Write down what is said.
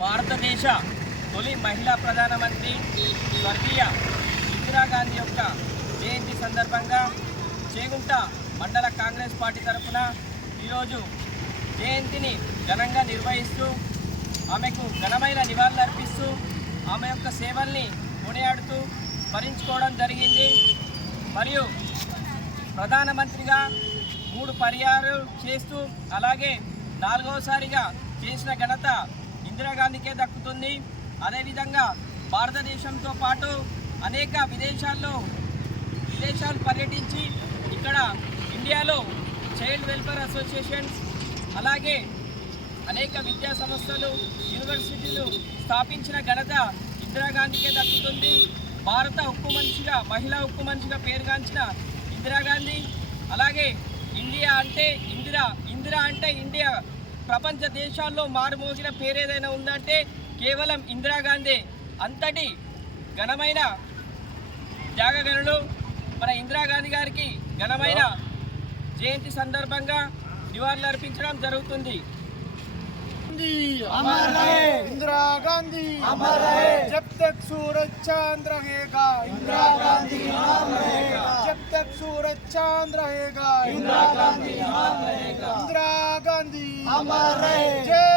భారతదేశ తొలి మహిళా ప్రధానమంత్రి స్వర్గీయ ఇందిరాగాంధీ యొక్క జయంతి సందర్భంగా చేగుంట మండల కాంగ్రెస్ పార్టీ తరఫున ఈరోజు జయంతిని ఘనంగా నిర్వహిస్తూ ఆమెకు ఘనమైన నివాళులర్పిస్తూ ఆమె యొక్క సేవల్ని కొనియాడుతూ స్మరించుకోవడం జరిగింది. మరియు ప్రధానమంత్రిగా మూడు పర్యాలు చేస్తూ అలాగే నాలుగవసారిగా చేసిన ఘనత ఇందిరాగాంధీకే దక్కుతుంది. అదేవిధంగా భారతదేశంతో పాటు అనేక విదేశాల్లో విదేశాలు పర్యటించి ఇక్కడ ఇండియాలో చైల్డ్ వెల్ఫేర్ అసోసియేషన్స్ అలాగే అనేక విద్యా సంస్థలు యూనివర్సిటీలు స్థాపించిన ఘనత ఇందిరాగాంధీకే దక్కుతుంది. భారత ఉక్కు మనిషిగా మహిళా ఉక్కు మనిషిగా పేరుగాంచిన ఇందిరాగాంధీ అలాగే ఇండియా అంటే ఇందిరా ఇందిరా అంటే ఇండియా. ప్రపంచ దేశాల్లో మారుమోగిన పేరు ఏదైనా ఉందంటే కేవలం ఇందిరాగాంధీ అంతటి ఘనమైన త్యాగగనులు మన ఇందిరాగాంధీ గారికి ఘనమైన జయంతి సందర్భంగా నివాళులు అర్పించడం జరుగుతుంది गांधी अमर रहे इंदिरा गांधी अमर रहे जब तक सूरज चांद रहेगा इंदिरा गांधी नाम रहेगा जब तक सूरज चांद रहेगा इंदिरा गांधी नाम रहेगा Amarre!